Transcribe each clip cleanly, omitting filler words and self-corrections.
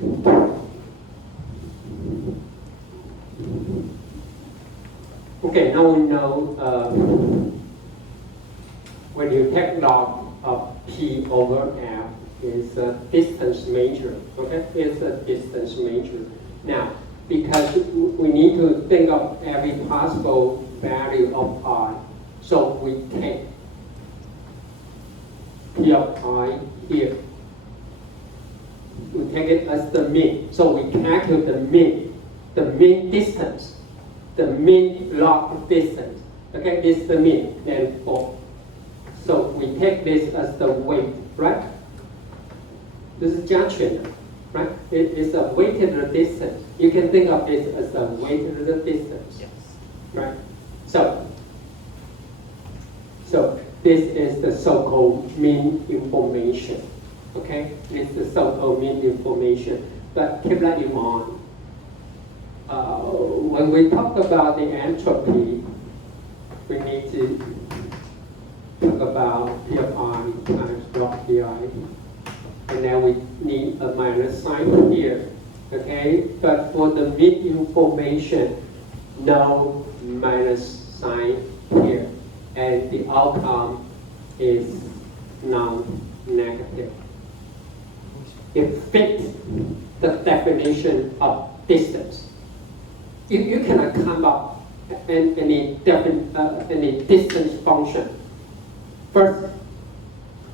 Okay, now we know when you take log of P over F, is a distance measure. Okay, it's a distance measure. Now, because we need to think of every possible value of I, so we take P of I here. We take it as the mean. So we calculate the mean distance, the mean log distance. Okay, this is the mean, then 4. So we take this as the weight, right? This is junction, right? It is a weighted distance. You can think of this as a weighted distance, Yes. right? So this is the so-called mean information. Okay, this is the so-called mean information. But keep that in mind. When we talk about the entropy, we need to talk about P of I times log Pi. And then we need a minus sign here. Okay, but for the mean information, no minus sign here. And the outcome is non-negative. It fits the definition of distance. You cannot come up any distance function. First,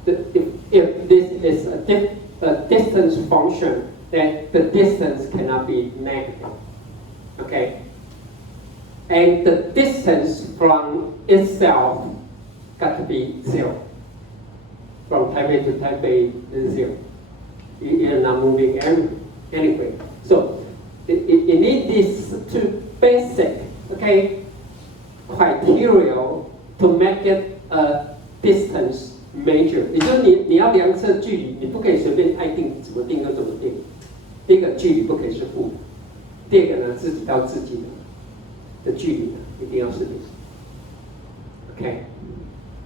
if this is a distance function, then the distance cannot be negative. Okay? And the distance from itself got to be 0. From type A to type A is 0. You're not moving anyway. So you need these two basic, okay, criteria to make it a distance measure. 也就是你要量测距离，你不可以随便爱定怎么定就怎么定。第一个距离不可以是负的，第二个呢自己到自己的距离呢一定要是零。Okay,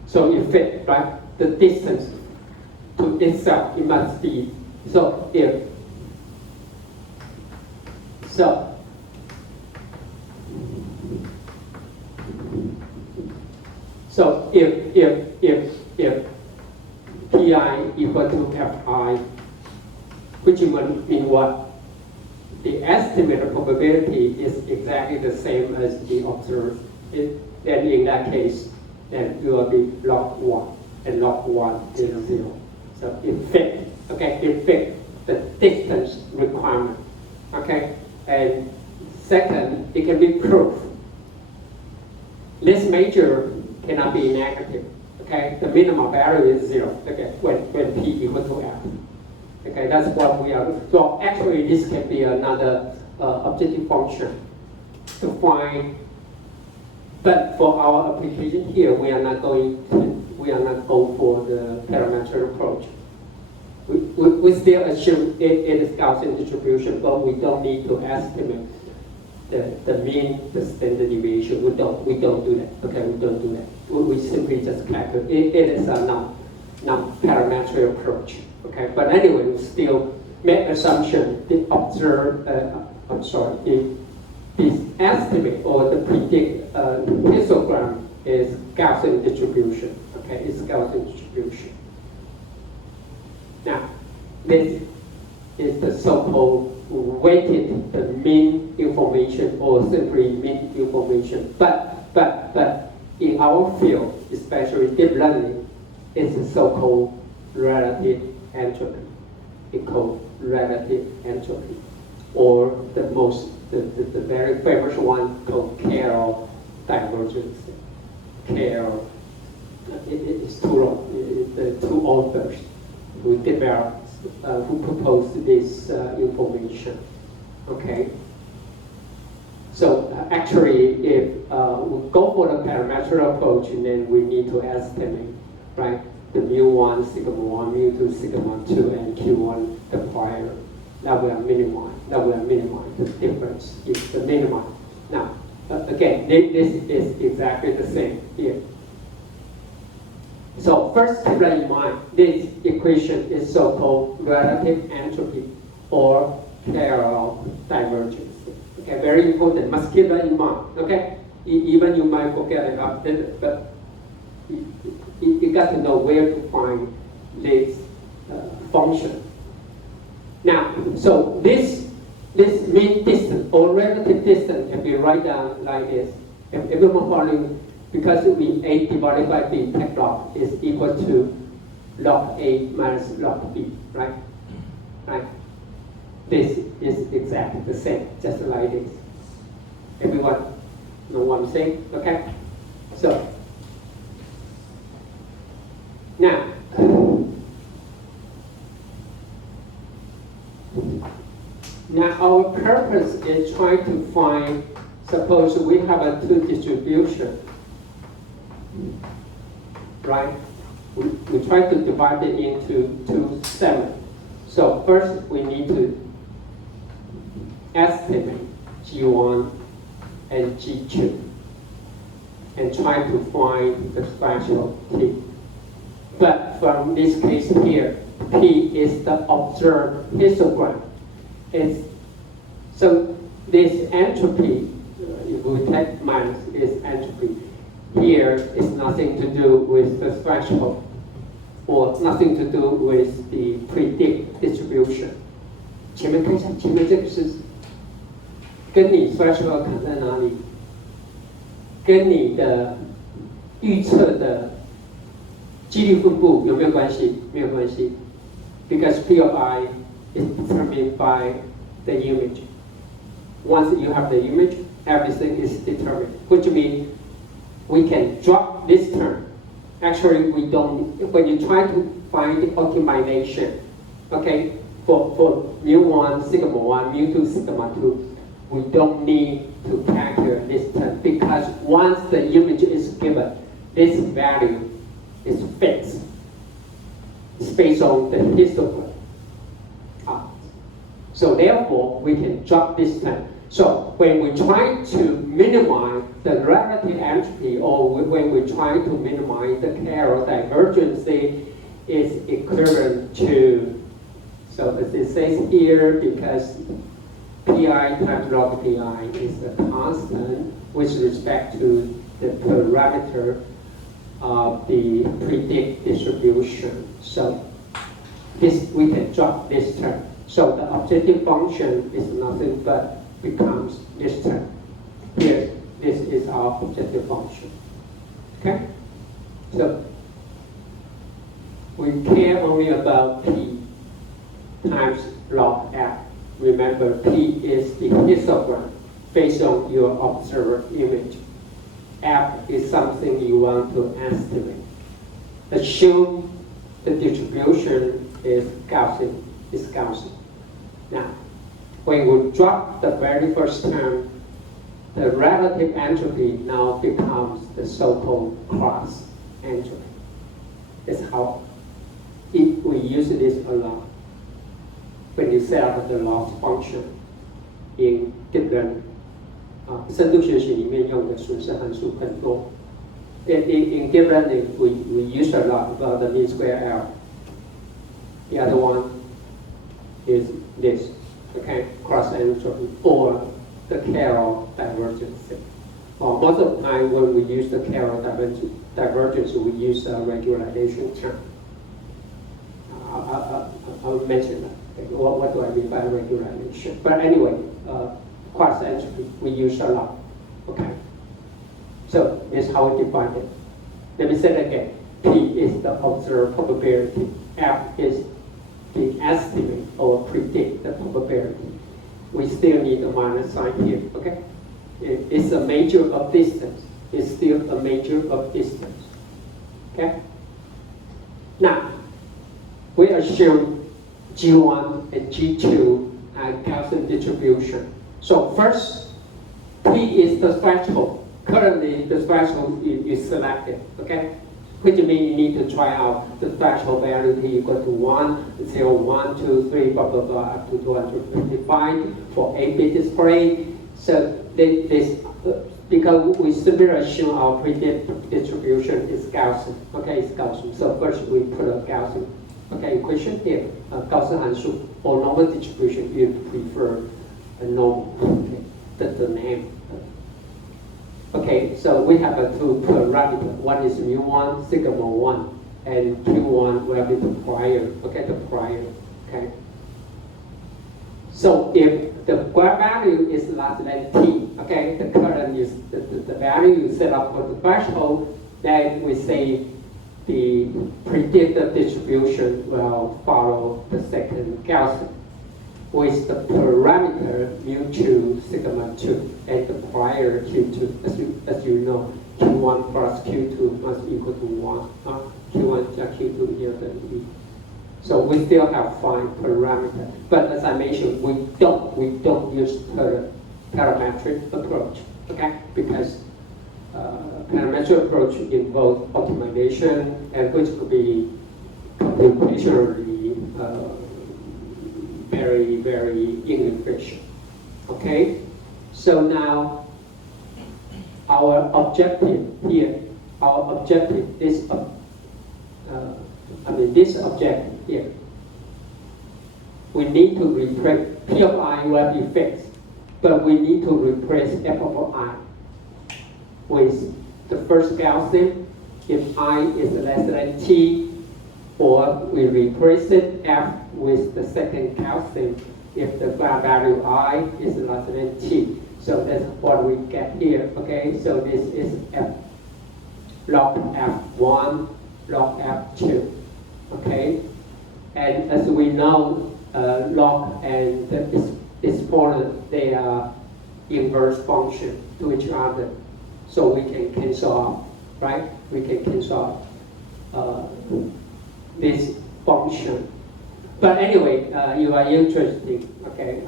so you fit right the distance to itself. It must be so if Pi equal to Fi, which would mean what? The estimated probability is exactly the same as the observed. Then in that case, then it will be log 1, and log 1 is 0. So it fits, okay? It fits the distance requirement, okay? And second, it can be proof. This measure cannot be negative, okay? The minimum value is 0, okay, when P equal to F. Okay, that's what we are. So actually, this can be another objective function to find. But for our application here, we are not going for the parametric approach. We still assume it is Gaussian distribution, but we don't need to estimate the mean, the standard deviation. We don't do that. Okay, we don't do that. We simply just calculate. It is a non-parametric approach. Okay, but anyway, we still make assumption the the estimate or the predict histogram is Gaussian distribution. Okay, it's Gaussian distribution. Now, this is the so-called weighted the mean information or simply mean information. But in our field, especially deep learning, it's the so-called relative entropy. It's called relative entropy, or the very famous one called Carroll divergence. Carroll, it's two authors who developed, who proposed this information. Okay. So actually, if we go for the parametric approach, then we need to estimate, right? The mu1, sigma 1, mu2, sigma 2, and q1 the prior. That will minimize. The difference is the minimum. Now, again, this is exactly the same here. So first, keep that in mind. This equation is so-called relative entropy or Carroll divergence. Okay, very important. Must keep that in mind. Okay, even you might forget it after, but you got to know where to find this function. Now, so this mean distance or relative distance can be written down like this. If everyone following, because we A divided by B take log is equal to log A minus log B, right? Right. This is exactly the same, just like this. Everyone know what I'm saying? Okay? So, now, our purpose is trying to find, suppose we have a two distribution, right? We try to divide it into two segments. So first we need to estimate G1 and G2 and try to find the threshold T. But from this case here, P is the observed histogram. So this entropy, if we take minus, is entropy. Here is nothing to do with the threshold or nothing to do with the predict distribution. 前面看一下，前面这个是跟你 threshold 卡在哪里，跟你的预测的几率分布有没有关系？没有关系 ，because P of I is determined by the image. Once you have the image, everything is determined. Which means we can drop this term. Actually, we don't. When you try to find the optimization, okay, for mu1, sigma 1, mu2, sigma 2, we don't need to factor this term because once the image is given, this value is fixed. It's based on the histogram. So therefore, we can drop this term. So when we try to minimize the relative entropy, or when we try to minimize the Carroll divergence, is equivalent to, so as it says here, because Pi times log Pi is a constant with respect to the parameter of the predict distribution. So this, we can drop this term. So the objective function is nothing but becomes this term. Here, this is our objective function. Okay? So we care only about P times log F. Remember, P is the histogram based on your observed image. F is something you want to estimate. Assume the distribution is Gaussian. Now, when we drop the very first term, the relative entropy now becomes the so-called cross entropy. That's how we use this a lot when you set up the loss function in deep learning. 深度学习里面用的损失函数很多。In deep learning, we use a lot about the mean square error. The other one is this, okay, cross entropy or the Carroll divergence. Most of the time when we use the Carroll divergence, we use a regularization term. I'll mention that. Okay. What do I mean by regularization? But anyway, cross entropy we use a lot. Okay. So this is how we define it. Let me say it again. P is the observed probability. F is the estimate or predict the probability. We still need a minus sign here, okay? It's a measure of distance. It's still a measure of distance, okay? Now, we assume G1 and G2 are Gaussian distribution. So first, P is the threshold. Currently, the threshold is selected, okay? Which means you need to try out the threshold value equal to 1, 0, 1, 2, 3, blah, blah, blah, up to 255 for 8-bit display. So this because we simply assume our predict distribution is Gaussian. Okay, it's Gaussian. So first we put a Gaussian Okay, equation here, 高斯函数 or normal distribution, you prefer a normal, okay, the name. Okay, so we have two parameters. One is mu1, sigma 1, and q1 will be the prior, okay, the prior, okay. So if the graph value is less than t, okay, the current is the value you set up for the threshold, then we say the predicted distribution will follow the second Gaussian with the parameter mu2 sigma 2 and the prior q2. As you know, q1 plus q2 must equal to 1. Q1 plus q2 here than e. So we still have fine parameter, but as I mentioned, we don't use the parametric approach, okay? Because parametric approach involves optimization, and which could be computationally very inefficient. Okay, so now our objective here, this objective here, we need to replace P of I will be fixed, but we need to replace F of I with the first Gaussian if I is less than T, or we replace it F with the second Gaussian if the graph value I is less than T. So that's what we get here, okay? So this is F log F1, log F2, okay? And as we know, log and the exponent, they are inverse function to each other. So we can cancel out, right? We can cancel out this function. But anyway, you are interested, okay?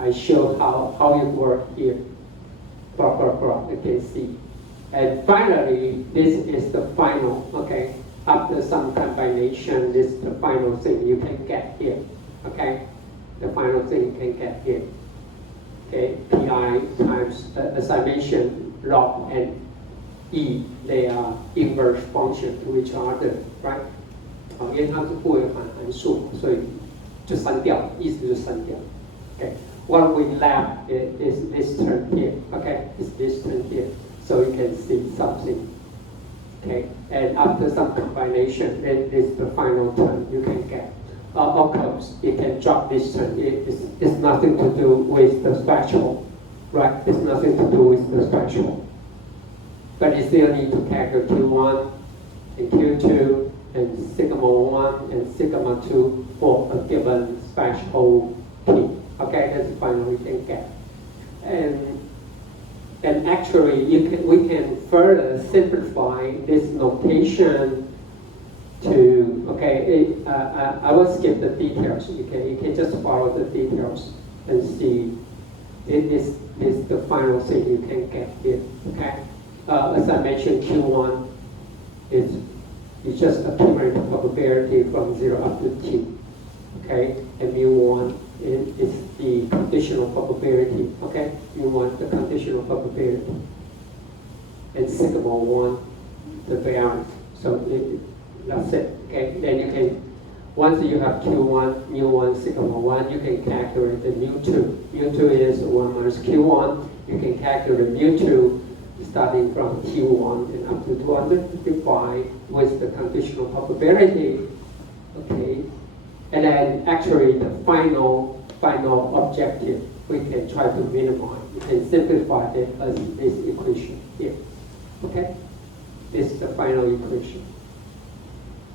I show how it works here. You can see. And finally, this is the final, okay? After some combination, this is the final thing you can get here, okay? The final thing you can get here. Okay, pi times, as I mentioned, log and e, they are inverse function to each other, right? 因为它是互为反函数，所以就删掉，意思就删掉。Okay, what we left is this term here. Okay, is this term here, so you can see something. Okay, and after some combination, then this is the final term you can get. Of course, you can drop this term. It's nothing to do with the threshold, right? It's nothing to do with the threshold. But you still need to calculate Q1 and Q2 and sigma 1 and sigma 2 for a given threshold P. Okay, that's the final we can get. And actually, we can further simplify this notation to, okay, I will skip the details. You can just follow the details and see this is the final thing you can get here, okay? As I mentioned, Q1 is just a cumulative probability from 0 up to T, okay? And mu1 is the conditional probability, okay? mu1 the conditional probability. And sigma 1, the variance. So that's it, okay? Then you can, once you have Q1, mu1, sigma 1, you can calculate the mu2. mu2 is 1 minus Q1. You can calculate mu2 starting from T1 and up to 255 with the conditional probability, okay? And then actually the final objective, we can try to minimize. We can simplify it as this equation here, okay? This is the final equation.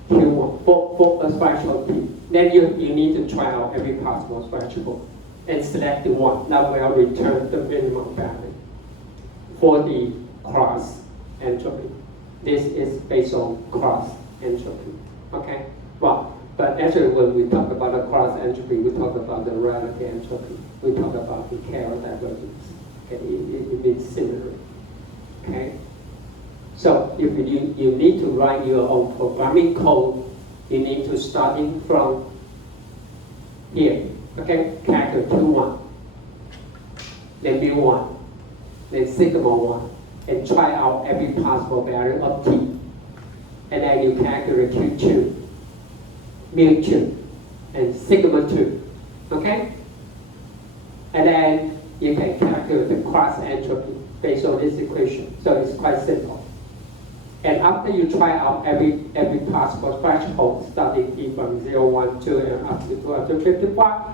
Q1 for a threshold P. Then you need to try out every possible threshold and select the one that will return the minimum value for the cross entropy. This is based on cross entropy. Okay? Well, but actually when we talk about the cross entropy, we talk about the relative entropy. We talk about the Carroll divergence. Okay? It means similar. Okay? So if you need to write your own programming code, you need to starting from here. Okay, calculate Q1, then mu1, then sigma 1, and try out every possible value of T. And then you calculate Q2. mu 2 and sigma 2. Okay? And then you can calculate the cross entropy based on this equation. So it's quite simple. And after you try out every possible threshold, starting t from 0, 1, 2, and up to 255,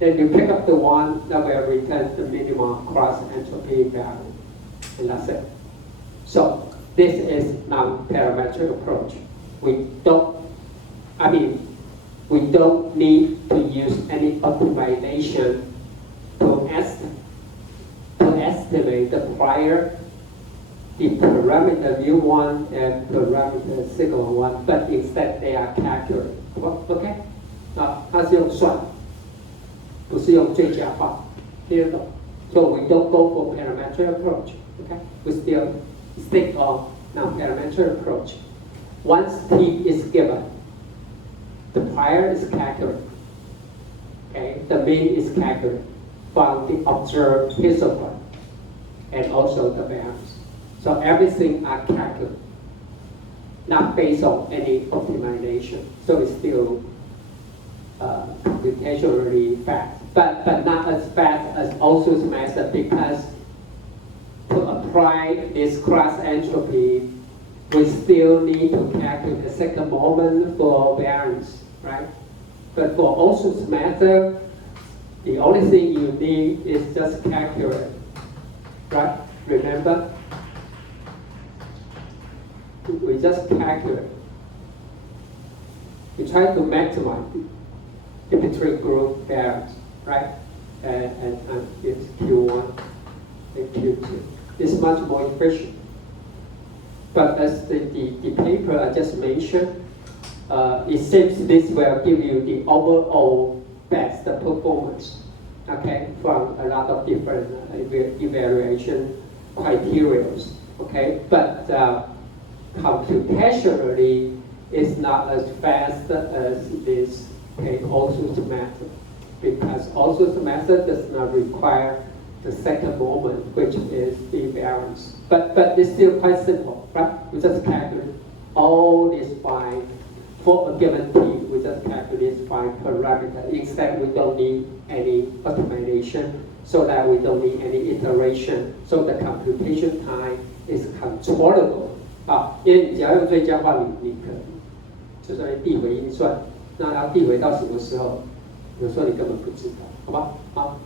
then you pick up the one that will return the minimum cross entropy value. And that's it. So this is non-parametric approach. We don't need to use any optimization to estimate the prior, the parameter mu1 and parameter sigma 1, but instead they are calculated. OK？ 它是用算，不是用最佳化，听得懂？ So we don't go for parametric approach. Okay? We still stick on non-parametric approach. Once t is given, the prior is calculated. Okay? The mean is calculated from the observed histogram and also the variance. So everything are calculated, not based on any optimization. So it's still computationally fast, but not as fast as Osu's method, because to apply this cross entropy, we still need to calculate the second moment for variance, right? But for Osu's method, the only thing you need is just calculate, right? Remember? We just calculate. We try to maximize in between group variance, right? And it's Q1 and Q2. It's much more efficient. But as the paper I just mentioned, it seems this will give you the overall best performance, okay, from a lot of different evaluation criteria, okay? But computationally, it's not as fast as this Osu's method, because Osu's method does not require the second moment, which is the variance. But it's still quite simple, right? We just calculate all these 5 for a given t. We just calculate these 5 parameters. Instead, we don't need any optimization, so that we don't need any iteration. So the computation time is controllable. 因为你只要用最佳化，你可以就算递回运算，那要递回到什么时候？有时候你根本不知道，好吧？好。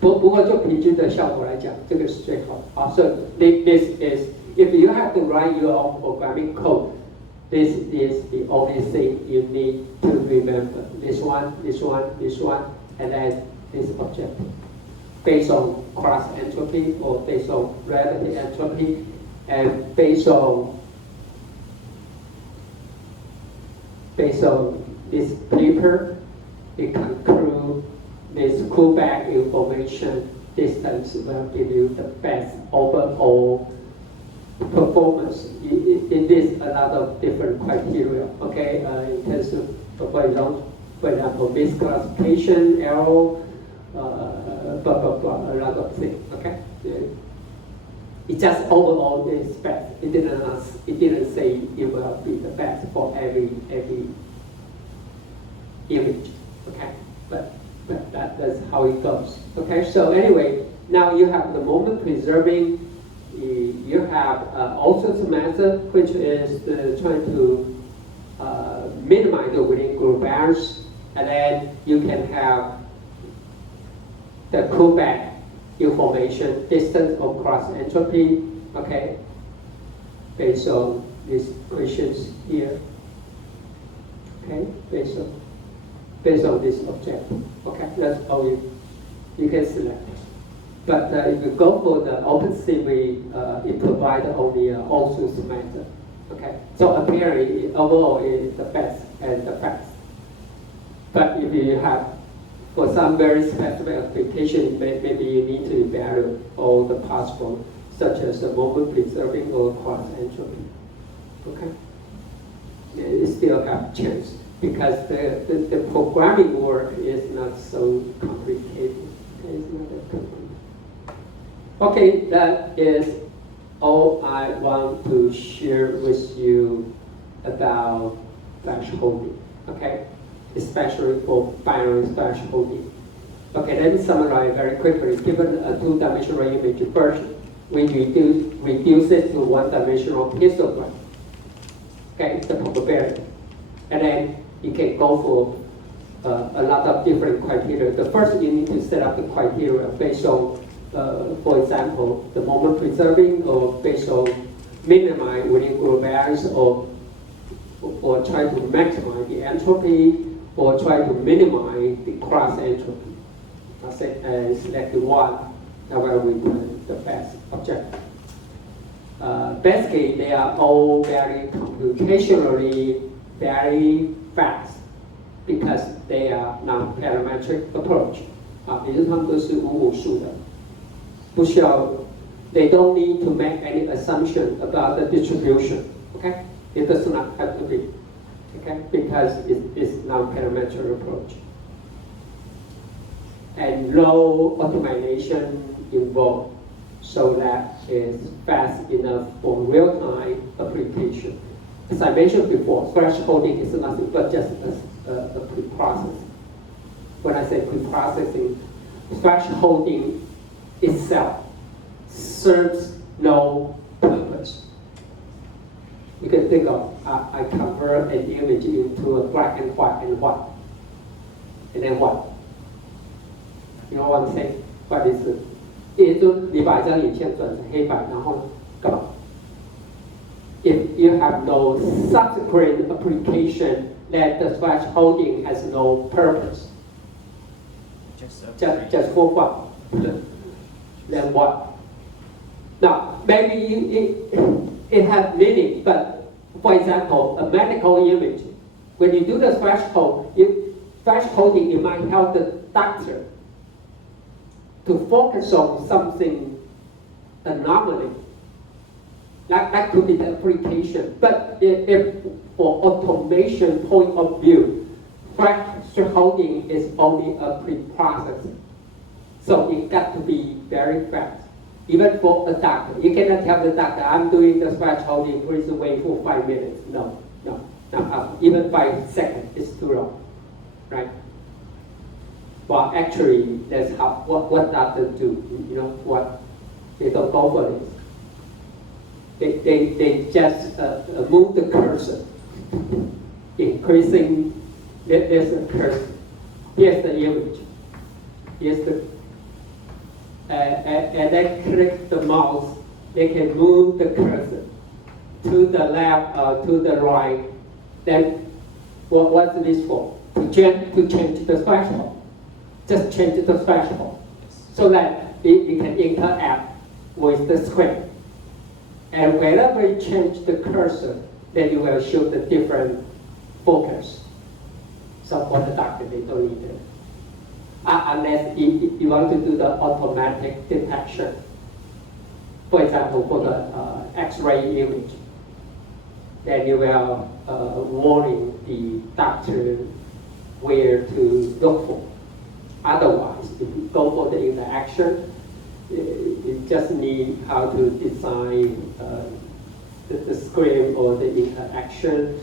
不过就平均的效果来讲，这个是最好的。So this is, if you have to write your own programming code, this is the only thing you need to remember. This one, this one, this one, and then this objective, based on cross entropy or based on relative entropy, and based on this paper, it concludes this pullback information distance will give you the best overall performance. It is a lot of different criteria, okay? In terms of, for example, misclassification, error, blah, blah, blah, a lot of things, okay? It just overall is best. It didn't say it will be the best for every image, okay? But that's how it goes. Okay, so anyway, now you have the moment preserving. You have also the method, which is trying to minimize the within group variance, and then you can have the pullback information, distance or cross entropy. Okay, based on these equations here. Okay, based on this objective. Okay, that's how you can select. But if you go for the OpenCV, it provides only Osu's method. Okay, so apparently overall it is the best and the best. But if you have, for some very specific application, maybe you need to evaluate all the possible, such as the moment preserving or cross entropy. Okay, you still have a chance, because the programming work is not so complicated. Okay, it's not that complicated. Okay, that is all I want to share with you about thresholding, okay? Especially for binary thresholding. Okay, let me summarize very quickly. Given a two-dimensional image, first we reduce it to one-dimensional histogram. Okay, it's the probability. And then you can go for a lot of different criteria. The first, you need to set up the criteria based on, for example, the moment preserving, or based on minimize within group variance, or try to maximize the entropy, or try to minimize the cross entropy. That's it, and select the one that will return the best objective. Basically, they are all very computationally very fast because they are non-parametric approach. 也就是他们都是无数的，不需要 they don't need to make any assumption about the distribution. Okay, it does not have to be. Okay, because it's non-parametric approach. And low optimization involved, so that it's fast enough for real-time application. As I mentioned before, thresholding is nothing but just a pre-process. When I say pre-processing, thresholding itself serves no purpose. You can think of, I convert an image into a black and white, and then what? You know what I'm saying? What is it? 也就你把一张影片转成黑白，然后干嘛？ If you have no subsequent application, that the thresholding has no purpose. Just for fun. Then what? Now, maybe it has meaning, but for example, a medical image, when you do the thresholding, it might help the doctor to focus on something anomaly. That could be the application. But if for automation point of view, thresholding is only a pre-processing. So it got to be very fast. Even for a doctor, you cannot tell the doctor, I'm doing the thresholding, please wait for 5 minutes. No. Even 5 seconds is too long, right? Well, actually, that's what doctors do. You know what? They don't go for this. They just move the cursor, increasing. There's a cursor. Here's the image. Here's the and then click the mouse. They can move the cursor to the left or to the right. Then what's this for? To change the threshold. Just change the threshold so that it can interact with the screen. And whenever you change the cursor, then you will show the different focus. So for the doctor, they don't need it. Unless you want to do the automatic detection. For example, for the X-ray image, then you will warning the doctor where to look for. Otherwise, if you go for the interaction, you just need how to design the screen or the interaction,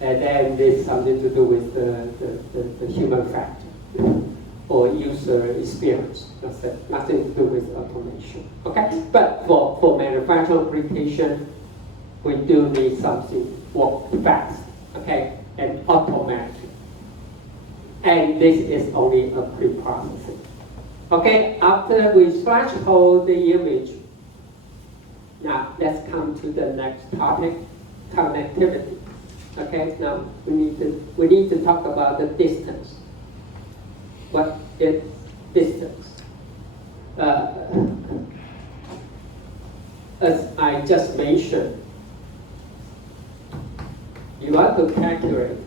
and then there's something to do with the human factor or user experience. That's it. Nothing to do with automation. Okay, but for manufacturing application, we do need something work fast, okay, and automatic. And this is only a pre-processing. Okay, after we threshold the image, now let's come to the next topic, connectivity. Okay, now we need to talk about the distance. What is distance? As I just mentioned, you want to calculate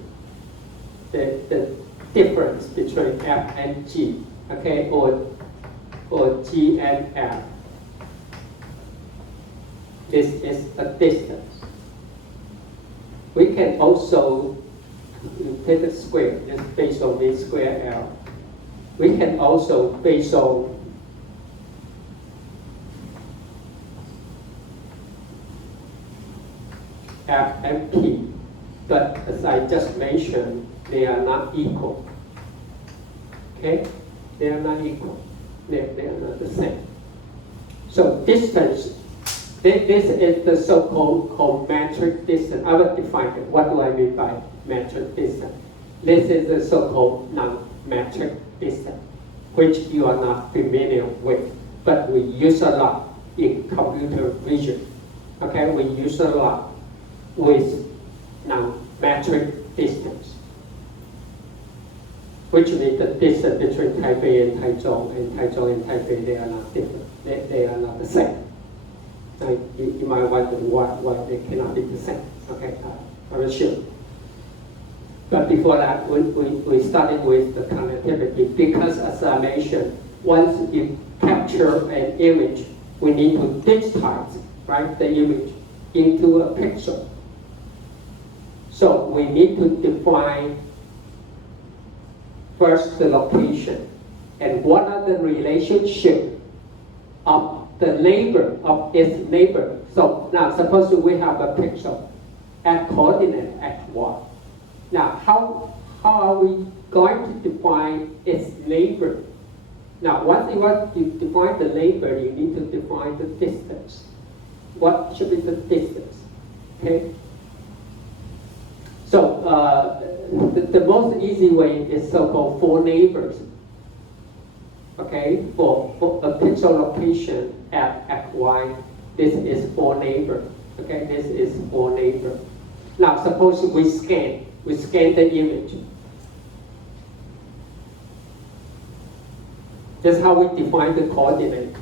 the difference between F and G, okay, or G and F. This is a distance. We can also take a square, just based on this square L. We can also based on F and P. But as I just mentioned, they are not equal. Okay? They are not equal. They are not the same. So distance, this is the so-called metric distance. I will define it. What do I mean by metric distance? This is the so-called non-metric distance, which you are not familiar with, but we use a lot in computer vision. Okay, we use a lot with non-metric distance, which means the distance between Taipei and Taichung and Taipei, they are not different. They are not the same. You might wonder why they cannot be the same. Okay, I will show. But before that, we started with the connectivity, because as I mentioned, once you capture an image, we need to digitize, right, the image into a pixel. So we need to define first the location and what are the relationship of the neighbor, of its neighbor. So now suppose we have a pixel at coordinate x1. Now how are we going to define its neighbor? Now once you want to define the neighbor, you need to define the distance. What should be the distance? Okay? So the most easy way is so-called 4 neighbors. Okay, for a pixel location at xy, this is 4 neighbors. Okay, this is 4 neighbors. Now suppose we scan the image. That's how we define the coordinate.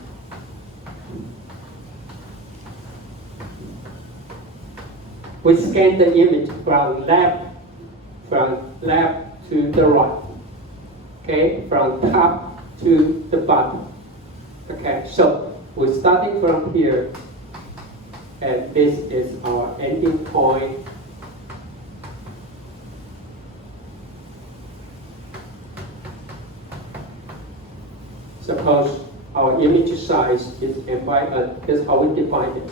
We scan the image from left to the right. Okay, from top to the bottom. Okay, so we're starting from here, and this is our ending point. Suppose our image size is n by n. This is how we define it.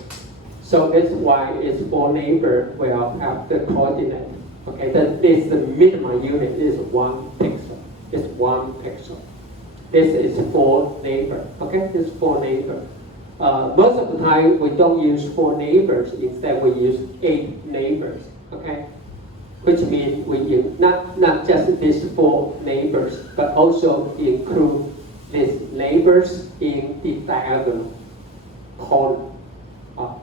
So that's why it's 4 neighbor will have the coordinate. Okay, then this the minimum unit is 1 pixel. It's 1 pixel. This is 4 neighbor. Okay, this is 4 neighbor. Most of the time we don't use 4 neighbors. Instead we use 8 neighbors. Okay, which means we use not just these 4 neighbors, but also include these neighbors in the diagonal column.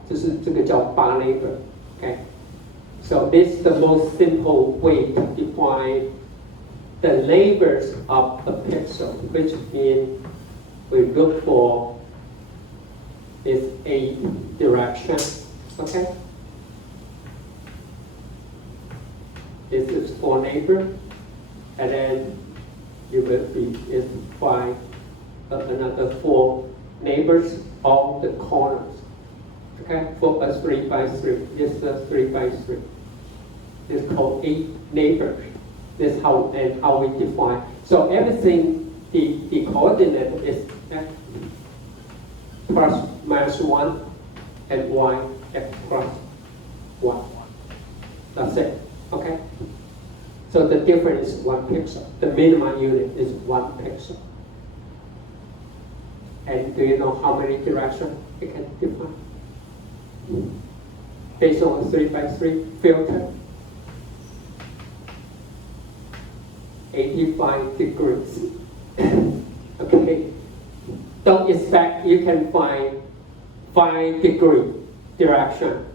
就是这个叫8 neighbor. Okay, so this is the most simple way to define the neighbors of a pixel, which means we look for this 8 direction. Okay, this is 4 neighbor, and then you will find another 4 neighbors on the corners. Okay, for a 3 by 3, this is a 3 by 3. This is called 8 neighbors. This is how we define. So everything, the coordinate is x plus minus 1 and y x plus 1. That's it. Okay. So the difference is 1 pixel. The minimum unit is 1 pixel. And do you know how many directions it can define? Based on a 3 by 3 filter, 85 degrees. Okay, don't expect you can find 5 degree direction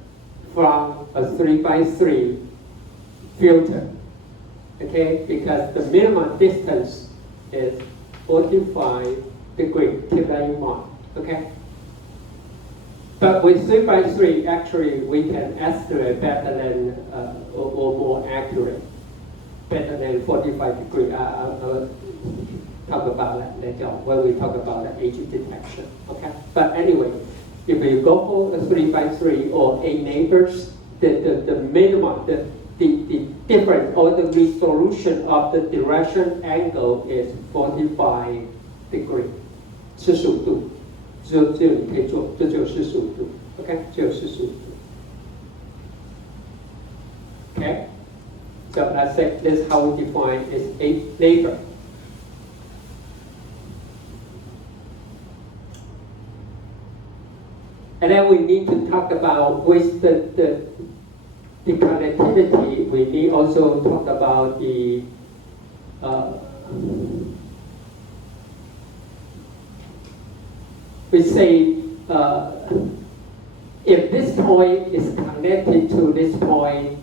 from a 3 by 3 filter. Okay, because the minimum distance is 45 degrees. Keep that in mind. Okay. But with 3 by 3, actually, we can estimate better than, or more accurate, better than 45 degrees. I'll talk about that later on when we talk about the age detection. Okay. But anyway, if you go for a 3 by 3 or 8 neighbors, the minimum, the difference or the resolution of the direction angle is 45 degrees, 45度。只有你可以做，这只有45度 ，OK， 只有45度 ，OK， So let's say this is how we define is a neighbor. And then we need to talk about with the connectivity, we need also talk about the we say if this point is connected to this point,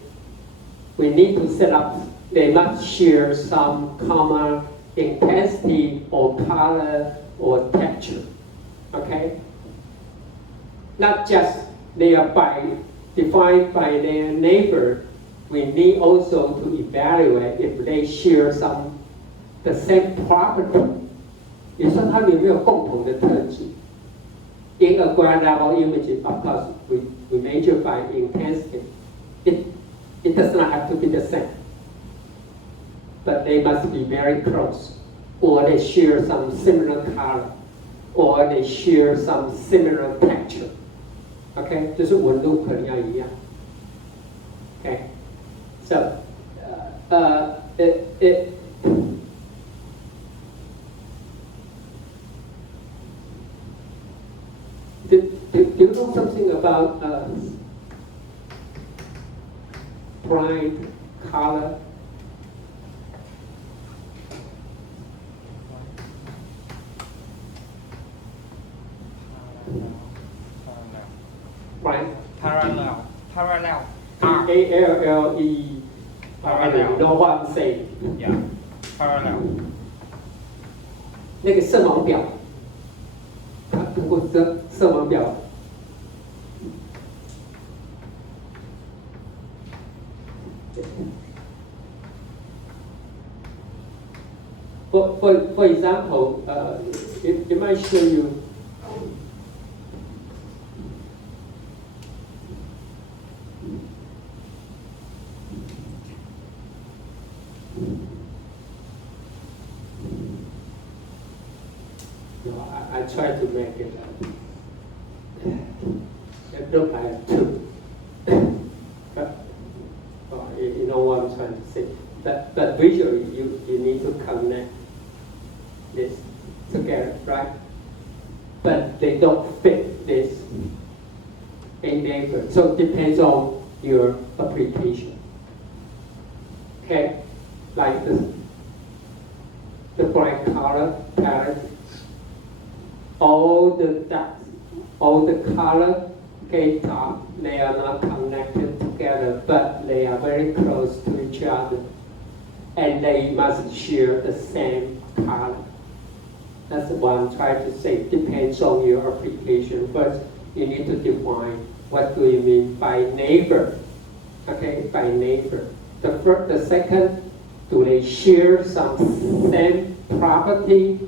we need to set up, they must share some common intensity or color or texture, okay? Not just they are defined by their neighbor, we need also to evaluate if they share the same property. 也就是说，它们有没有共同的特质 ？In a ground level image, of course, we measure by intensity. It does not have to be the same, but they must be very close, or they share some similar color, or they share some similar texture. OK， 就是纹路可能要一样。OK， so do you know something about bright color? Right? Parallel. P-A-L-L-E. Parallel. You know what I'm saying? Yeah. Parallel. 那个色盲表，看过色盲表。For example, it might show you. No, I try to make it. Look, I have two. But, you know what I'm trying to say. But visually, you need to connect this together, right? But they don't fit this in neighbor. So it depends on your application. Okay? Like the bright color palette, all the color, okay, top, they are not connected together, but they are very close to each other. And they must share the same color. That's what I'm trying to say. Depends on your application. First, you need to define what do you mean by neighbor. Okay, by neighbor. The second, do they share some same property?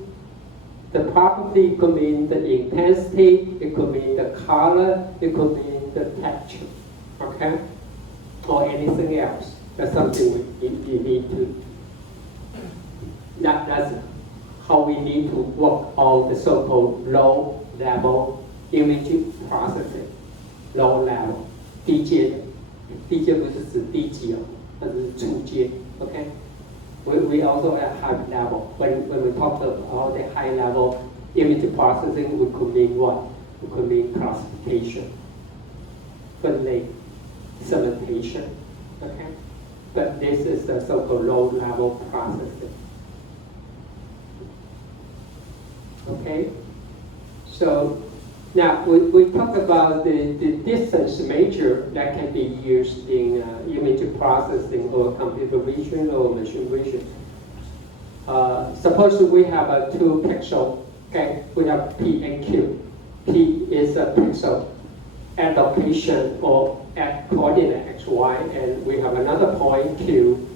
The property could mean the intensity, it could mean the color, it could mean the texture. Okay? Or anything else. That's something you need to. That's how we need to work on the so-called low-level image processing. Low level, 低阶的，低阶不是指低级哦，它只是初阶。Okay? We also at high level. When we talk about the high level image processing, we could mean what? We could mean classification, 分类, segmentation. Okay? But this is the so-called low-level processing. Okay? So now we talk about the distance measure that can be used in image processing or computer vision or machine vision. Suppose we have two pixels. Okay? We have P and Q. P is a pixel at location or at coordinate x, y, and we have another point Q,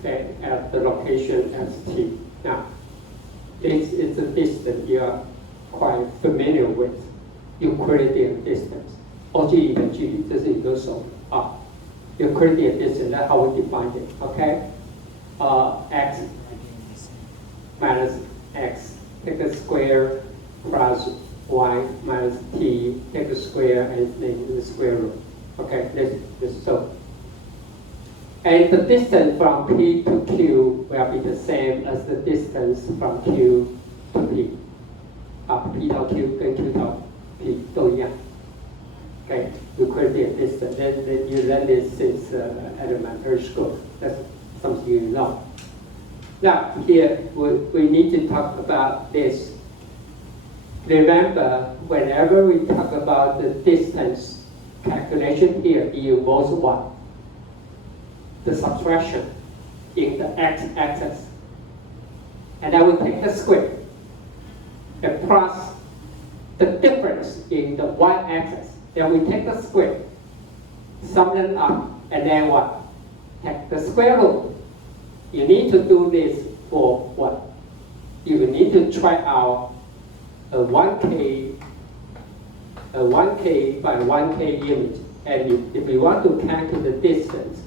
okay, at the location st. Now, this is a distance you are quite familiar with, Euclidean distance. 欧几里的距离，这是你都熟的啊。Euclidean distance, that's how we define it. Okay, x minus x, take the square plus y minus t, take the square and then the square root. Okay, this so. And the distance from P to Q will be the same as the distance from Q to P. P 到 Q 跟 Q 到 P 都一样。Okay, Euclidean distance. Then you learn this since elementary school. That's something you know. Now here we need to talk about this. Remember, whenever we talk about the distance calculation here, you involves what? The subtraction in the x-axis. And I will take the square and plus the difference in the y-axis. Then we take the square, sum them up, and then what? Take the square root. You need to do this for what? You need to try out a 1K by 1K image. And if you want to calculate the distance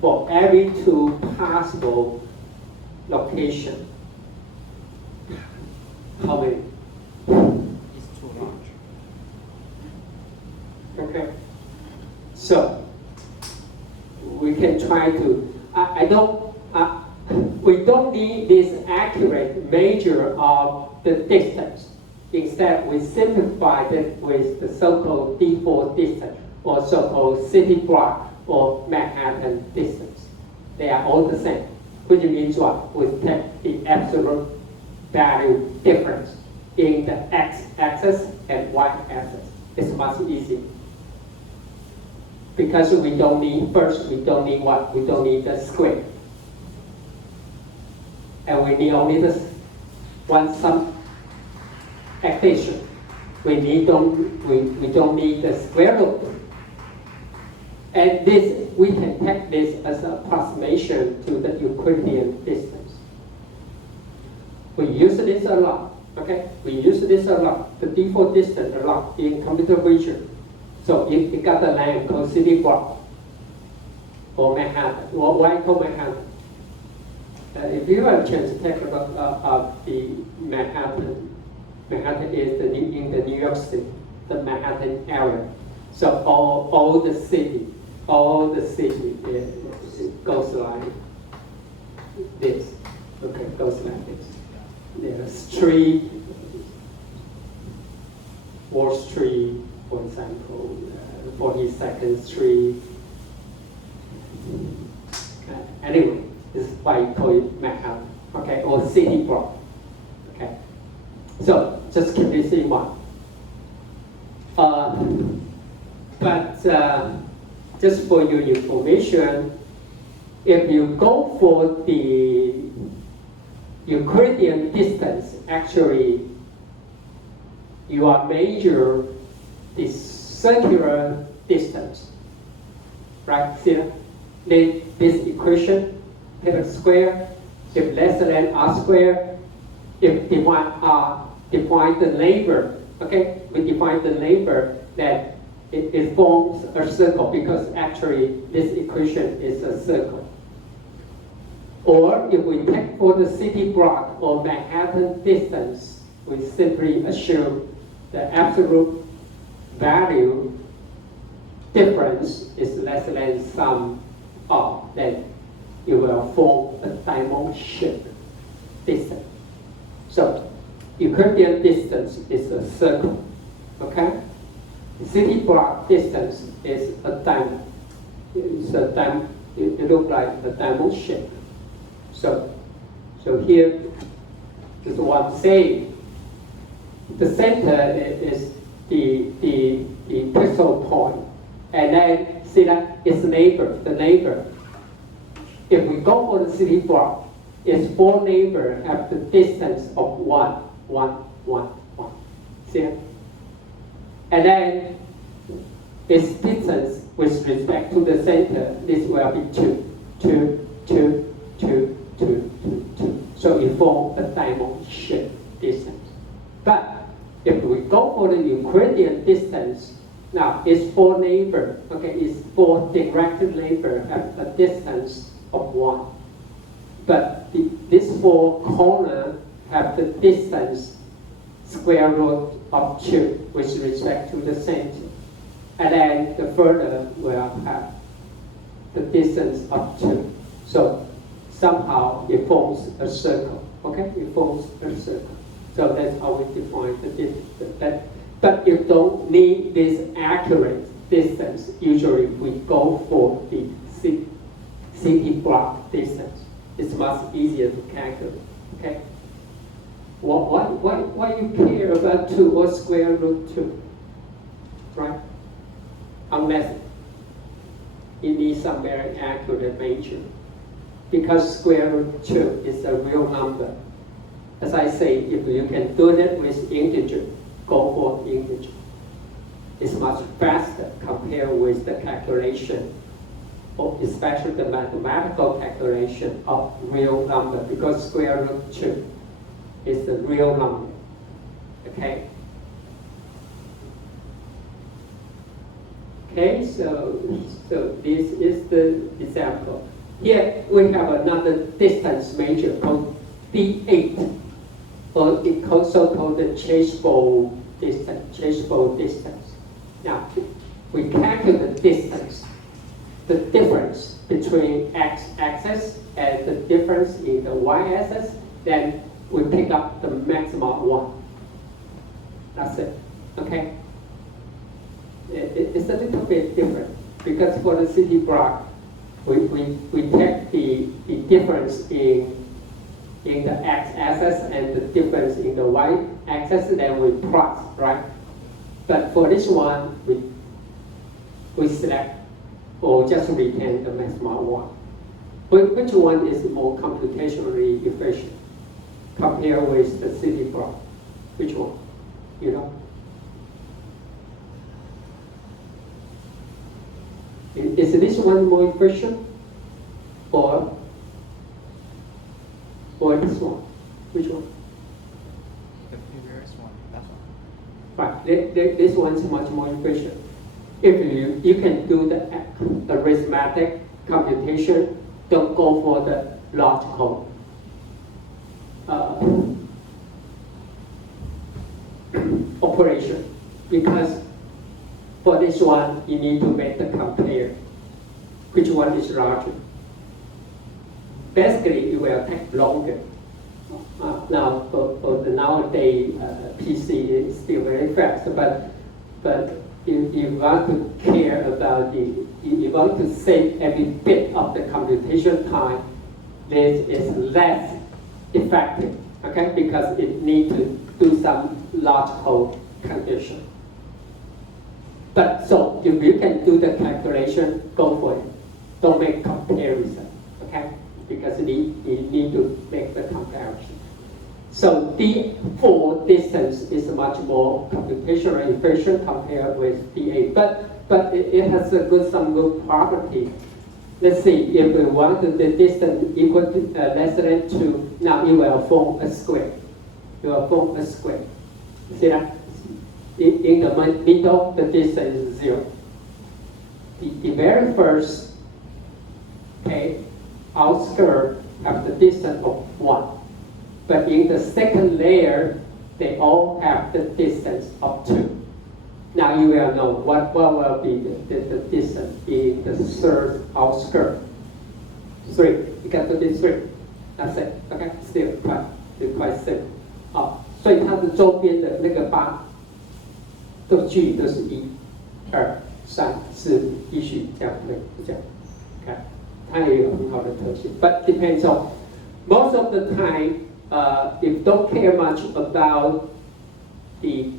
for every two possible locations, how many? It's too large. Okay. So we can try to. We don't need this accurate measure of the distance. Instead, we simplify it with the so-called default distance, or so-called city block or Manhattan distance. They are all the same, which means what? We take the absolute value difference in the x-axis and y-axis. It's much easier. Because we don't need what? We don't need the square. And we need only this one sum addition. We don't need the square root. And this, we can take this as an approximation to the Euclidean distance. We use this a lot, okay? We use this a lot, the default distance a lot in computer vision. So if you got a name called city block, or Manhattan, or why call Manhattan? If you have a chance to take a look at the Manhattan is in the New York City, the Manhattan area. So all the city it goes like this. Okay, goes like this. There's street, Wall Street, for example, 42nd Street. Anyway, this is why you call it Manhattan, okay, or city block. Okay, so just keep this in mind. But just for your information, if you go for the Euclidean distance, actually you are measure the circular distance, right? See that? This equation, take a square, if less than r squared, if define the neighbor, okay? We define the neighbor that it forms a circle because actually this equation is a circle. Or if we take for the city block or Manhattan distance, we simply assume the absolute value difference is less than sum of, then you will form a diamond-shaped distance. So Euclidean distance is a circle, okay? City block distance is a diamond. It's a diamond. It looks like a diamond shape. So here is what I'm saying. The center is the pixel point, and then see that it's neighbor. The neighbor. If we go for the city block, its four neighbors have the distance of 1, 1, 1, 1. See it? And then its distance with respect to the center, this will be 2, 2, 2, 2, 2, 2, 2. So it forms a diamond-shaped distance. But if we go for the Euclidean distance, now its four neighbors, okay, its four direct neighbors have a distance of 1. But these four corners have the distance square root of 2 with respect to the center. And then the further will have the distance of 2. So somehow it forms a circle. Okay, it forms a circle. So that's how we define the distance. But you don't need this accurate distance. Usually we go for the city block distance. It's much easier to calculate. Okay. Why you care about 2 or square root 2? Right? Unless you need some very accurate measure. Because square root 2 is a real number. As I say, if you can do that with integer, go for integer. It's much faster compared with the calculation, or especially the mathematical calculation of real number, because square root 2 is the real number. Okay? Okay, so this is the example. Here we have another distance measure called D8, or it's also called the traceable distance. Now, we calculate the distance, the difference between x-axis and the difference in the y-axis, then we pick up the maximum one. That's it, okay? It's a little bit different, because for the city block, we take the difference in the x-axis and the difference in the y-axis, then we plot, right? But for this one, we select or just retain the maximum one. Which one is more computationally efficient compared with the city block? Which one? You know? Is this one more efficient, or this one? Which one? The previous one, that one. Right, this one's much more efficient. If you can do the arithmetic computation, don't go for the logical operation, because for this one you need to make the compare. Which one is larger? Basically, it will take longer. Now, for the nowadays PC is still very fast, but if you want to care about you want to save every bit of the computation time, this is less effective, okay? Because it needs to do some logical condition. But so if you can do the calculation, go for it. Don't make comparison, okay? Because you need to make the comparison. So D4 distance is much more computationally efficient compared with D8, but it has some good property. Let's see, if we want the distance equal to less than 2, now it will form a square. It will form a square. See that? In the middle, the distance is 0. The very first, okay, outskirt have the distance of 1. But in the second layer, they all have the distance of 2. Now you will know what will be the distance in the third outskirt. 3. You can put it 3. That's it. Okay, still quite simple. 所以它的周边的那个8都距离都是1、2、3、4、5，依序这样对，这样。看，它也有很好的特性。But depends on most of the time. If you don't care much about the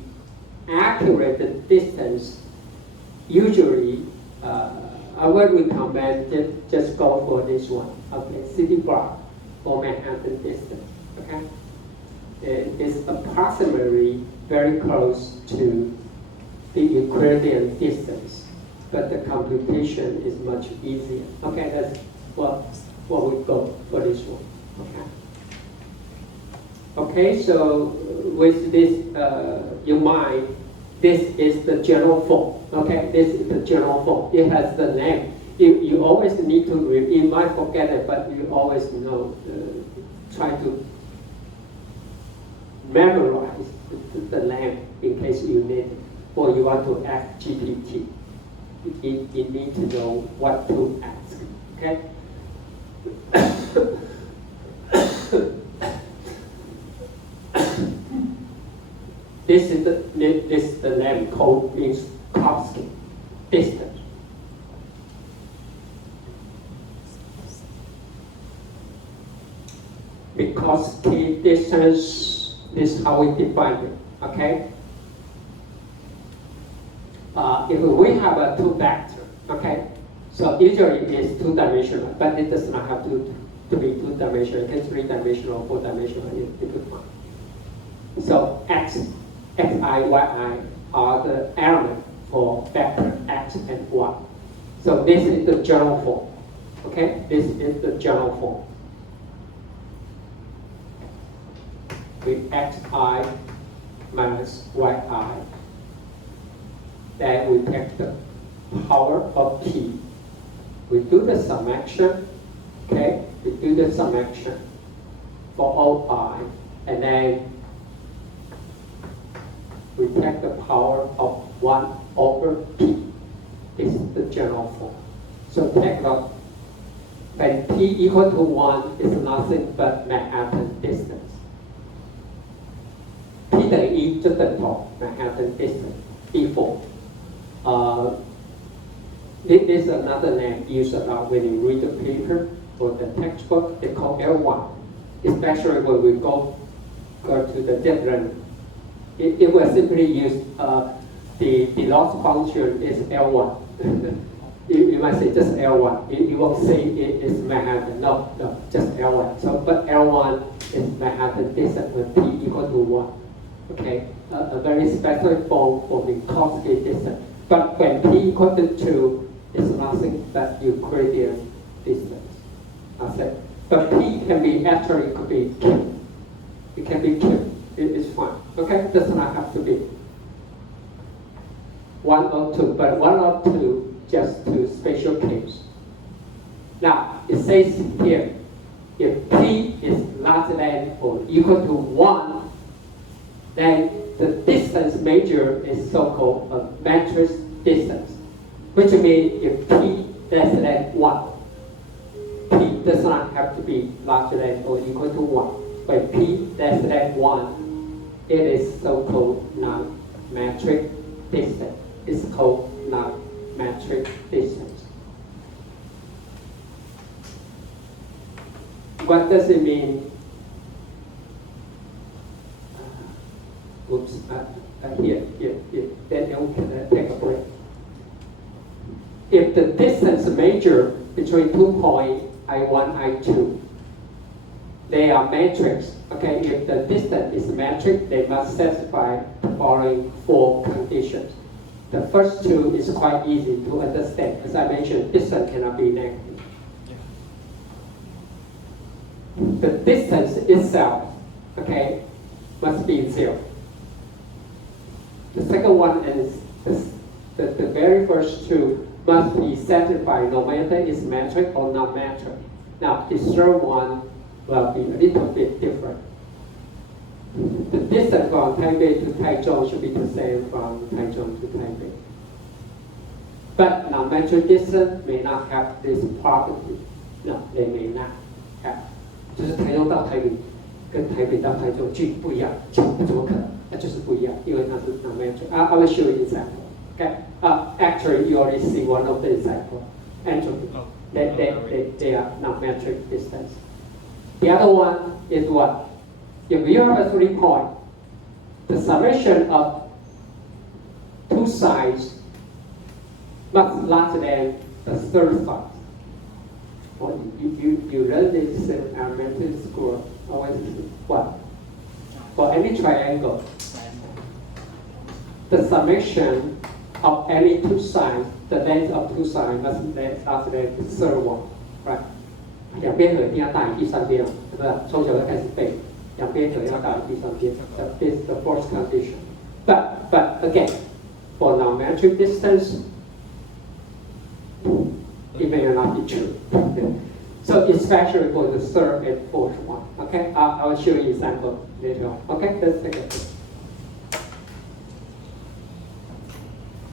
accurate distance, usually I would recommend just go for this one. Okay, city block or Manhattan distance. Okay, it's approximately very close to the Euclidean distance, but the computation is much easier. Okay, that's what we go for this one. Okay. Okay, so with this in mind, this is the general form. Okay, this is the general form. It has the name. You always need to read. You might forget it, but you always know. Try to memorize the name in case you need it, or you want to ask GPT. you need to know what to ask. Okay. This is the name code means Kopsky distance. Because key distance is how we define it. Okay. If we have a two vector, okay, so usually it's two dimensional, but it does not have to be two dimensional. It can be three dimensional, four dimensional. It could fine. So x, xi, yi are the element for vector x and y. So this is the general form. Okay, this is the general form. With xi minus yi. Then we take the power of p. We do the summation, okay? We do the summation for all I, and then we take the power of 1 over p. This is the general form. So take the, when p equal to 1 is nothing but Manhattan distance. p 等于1就等同 Manhattan distance, E4. This is another name used a lot when you read the paper or the textbook. They call L1, especially when we go to the different. It will simply use the loss function is L1. you might say just L1. You won't say it is Manhattan. No, just L1. So, but L1 is Manhattan distance when p equal to 1. Okay, a very specific form for the Kopsky distance. But when p equal to 2, it's nothing but Euclidean distance. That's it. But p can be actually could be q. It can be q. It is fine. Okay, it does not have to be 1 or 2, but 1 or 2 just to special case. Now it says here, if p is larger than or equal to 1, then the distance measured is so-called a matrix distance, which means if p less than 1, p does not have to be larger than or equal to 1. When p less than 1, it is so-called non-metric distance. It's called non-metric distance. What does it mean? Oops, here. Then we can take a break. If the distance measured between 2 points, I1, I2, they are matrix. Okay, if the distance is metric, they must satisfy the following 4 conditions. The first 2 is quite easy to understand. As I mentioned, distance cannot be negative. The distance itself, okay, must be 0. The second one is the very first 2 must be satisfied no matter it's metric or not metric. Now, the third one will be a little bit different. The distance from Taipei to Taichung should be the same from Taichung to Taipei. But non-metric distance may not have this property. No, they may not have. 就是台中到台北跟台北到台中距离不一样，怎么可能？它就是不一样，因为它是 non-metric. I will show you an example. Okay. Actually, you already see one of the example. Entropy. They are non-metric distance. The other one is what? If you have a 3 point, the summation of 2 sides must larger than the third side. Well, you learn this in elementary school. Always what? For any triangle, the summation of any 2 sides, the length of 2 sides must larger than the third one, right? 两边和一定要大于第三边，对不对？从小就开始背，两边和要大于第三边。This is the fourth condition. But again, for non-metric distance, it may not be true. So especially for the third and fourth one. Okay, I will show you example later on. Okay, let's take it.